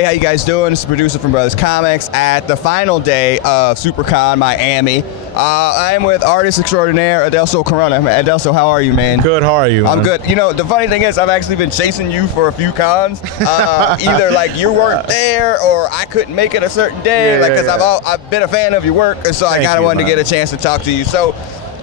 Hey, how you guys doing? This is producer from Brothers Comics at the final day of Supercon Miami. I am with artist extraordinaire Adleso Corona. Adelso, how are you, man? Good, how are you? I'm good. You know, the funny thing is I've actually been chasing you for a few cons. Either like you weren't there or I couldn't make it a certain day. I've been a fan of your work, and so I kind of wanted to get a chance to talk to you. So,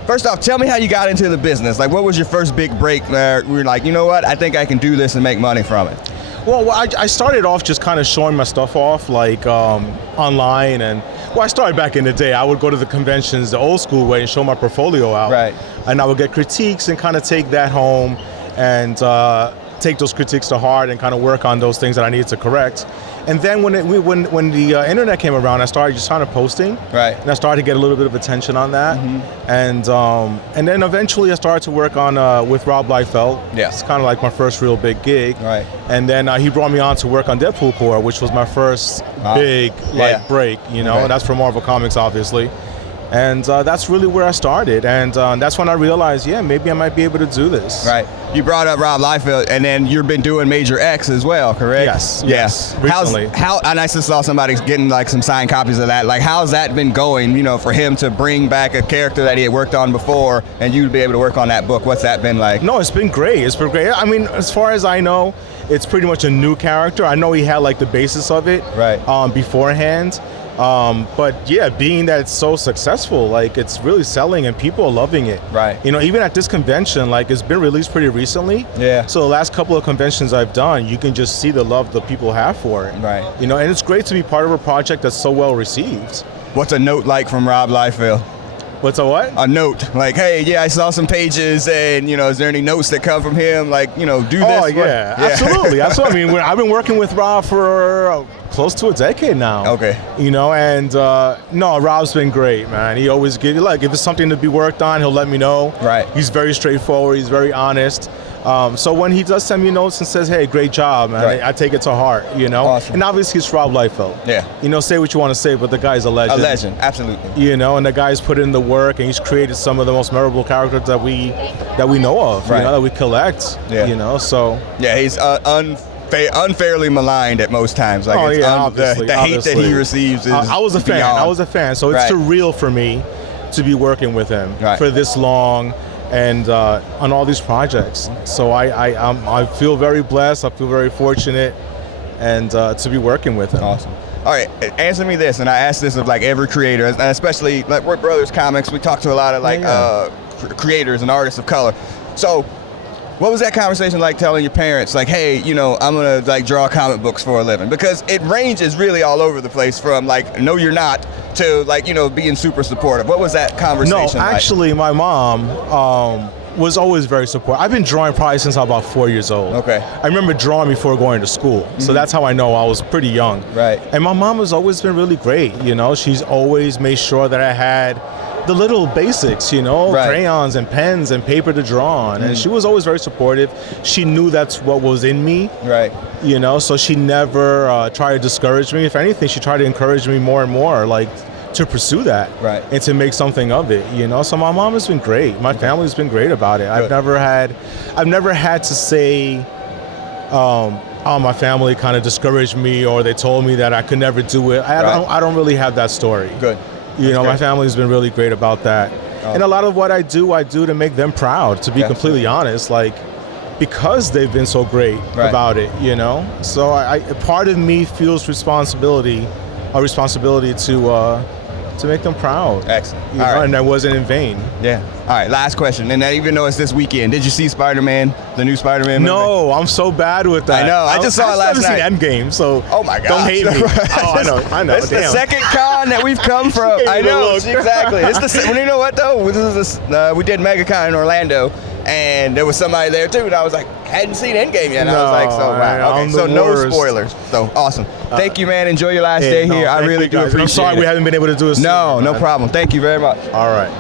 first off, tell me how you got into the business. Like, what was your first big break where you were like, you know what, I think I can do this and make money from it? Well, I started off just kind of showing my stuff off, like online, and I started back in the day. I would go to the conventions the old school way and show my portfolio out. Right. And I would get critiques and kind of take that home and take those critiques to heart and kind of work on those things that I needed to correct. And then when the internet came around, I started just kind of posting. Right. And I started to get a little bit of attention on that. Mm-hmm. And then eventually I started to work on with Rob Liefeld. Yeah. It's kind of like my first real big gig. Right. And then he brought me on to work on Deadpool Corps, which was my first big break, you know. And that's for Marvel Comics, obviously. And that's really where I started, and that's when I realized, yeah, maybe I might be able to do this. Right. You brought up Rob Liefeld, and then you've been doing Major X as well, correct? Yes. Recently. I nicely saw somebody getting like some signed copies of that. Like, how's that been going? You know, for him to bring back a character that he had worked on before, and you to be able to work on that book. What's that been like? No, it's been great. It's been great. I mean, as far as I know, it's pretty much a new character. I know he had like the basis of it beforehand. But yeah, being that it's so successful, like it's really selling and people are loving it. Right. You know, even at this convention, like it's been released pretty recently. Yeah. So the last couple of conventions I've done, you can just see the love that people have for it. Right. You know, and it's great to be part of a project that's so well received. What's a note like from Rob Liefeld? What's a what? A note. Like, hey, yeah, I saw some pages, and, you know, is there any notes that come from him? Like, you know, do this. Oh, yeah. Absolutely. That's what I mean. I've been working with Rob for close to a decade now. Okay. You know, and no, Rob's been great, man. He always gives, like, if it's something to be worked on, he'll let me know. Right. He's very straightforward. He's very honest. So when he does send me notes and says, hey, great job, man, I take it to heart, you know? Awesome. And obviously it's Rob Liefeld. Yeah. You know, say what you want to say, but the guy's a legend. A legend, absolutely. You know, and the guy's put in the work, and he's created some of the most memorable characters that we know of, you know, that we collect, you know, so. Yeah, he's unfairly maligned at most times. Like, obviously. The hate that he receives is I was a fan. Beyond. I was a fan, so it's surreal for me to be working with him for this long. And on all these projects, so I feel very blessed. I feel very fortunate, and to be working with him. Awesome. All right, answer me this, and I ask this of like every creator, and especially like we're Brothers Comics. We talk to a lot of like creators and artists of color. So, what was that conversation like telling your parents, like, hey, you know, I'm gonna like draw comic books for a living? Because it ranges really all over the place from like, no, you're not, to like, you know, being super supportive. What was that conversation like? No, actually, my mom was always very supportive. I've been drawing probably since I was about 4 years old. Okay. I remember drawing before going to school, so that's how I know I was pretty young. Right. And my mom has always been really great, you know. She's always made sure that I had the little basics, you know, crayons and pens and paper to draw on. And she was always very supportive. She knew that's what was in me. Right. You know, so she never tried to discourage me. If anything, she tried to encourage me more and more, like, to pursue that. Right. And to make something of it, you know. So my mom has been great. My family's been great about it. I've never had to say, oh, my family kind of discouraged me, or they told me that I could never do it. I don't really have that story. Good. You know, my family's been really great about that. And a lot of what I do to make them proud, to be completely honest, like, because they've been so great about it, you know? So part of me feels a responsibility to make them proud. Excellent. You know, and that wasn't in vain. Yeah. All right, last question. And even though it's this weekend, did you see Spider-Man, the new Spider-Man movie? No, I'm so bad with that. I know. I just saw it last night. I've seen Endgame, so oh my God. Don't hate me. Oh, I know. It's the second con that we've come from. I know, exactly. You know what, though? We did MegaCon in Orlando, and there was somebody there, too, and I was like, hadn't seen Endgame yet. And I was like, so wow. Okay, so no spoilers. So awesome. Thank you, man. Enjoy your last day here. I really do appreciate it. I'm sorry we haven't been able to do this. No problem. Thank you very much. All right.